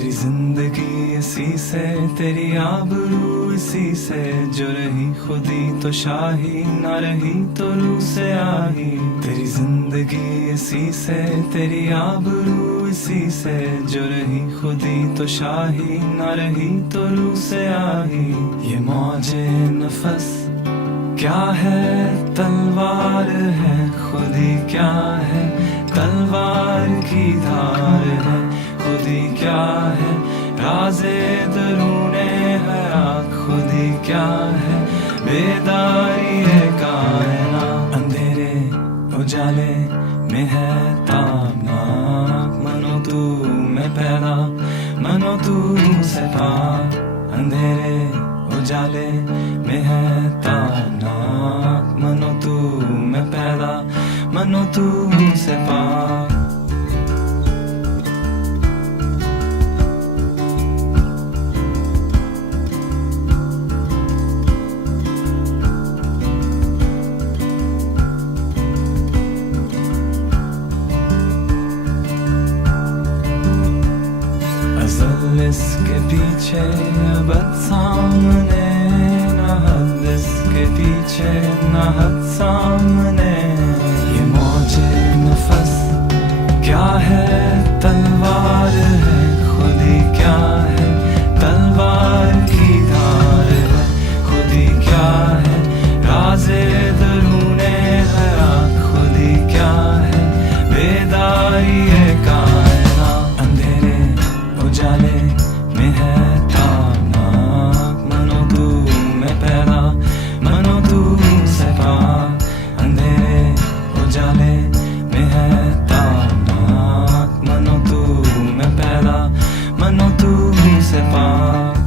तेरी जिंदगी इसी से, तेरी आबरू इसी से, जो रही खुदी तो शाही, ना रही तो रूह से आही। तेरी जिंदगी इसी से, तेरी आबरू इसी से, जो रही खुदी तो शाही, ना रही तो रूह से आही। ये मौजे नफस क्या है, तलवार है खुदी क्या है, तलवार की धार है खुदी क्या है, राज़े दरूने हयात खुदी क्या है, बेदारी है कायना। अंधेरे उजाले में है ताबनाक, मनो तू में पैदा, मनो तू से पाक। अंधेरे उजाले में है ताबनाक, मनो तू में पैदा, मनो तू से पाक। अज़ल इसके पीछे अबद सामने, न हद इसके पीछे न हद सामने। ये मौजे नफस क्या है, तलवार है खुदी क्या है, तलवार की धार है खुदी क्या है, राज़े दरूने हयात खुदी क्या है, बेदारी है कायना। अंधेरे उजाले में है ताबनाक, मनो तू में पैदा, मनो तू से पाक। अंधेरे उजाले में है ताबनाक, मनो तू में पैदा, मनो तू से पाक।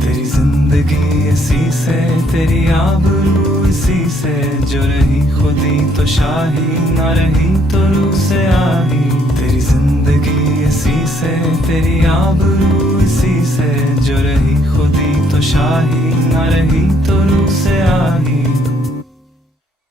तेरी जिंदगी इसी से, तेरी आबरू इसी से, जो रही खुदी तो शाही, ना रही तो रूह से आही। तेरी जिंदगी इसी से, तेरी आबरू इसी से, जो रही खुदी तो शाही, ना रही तो रूह से आही।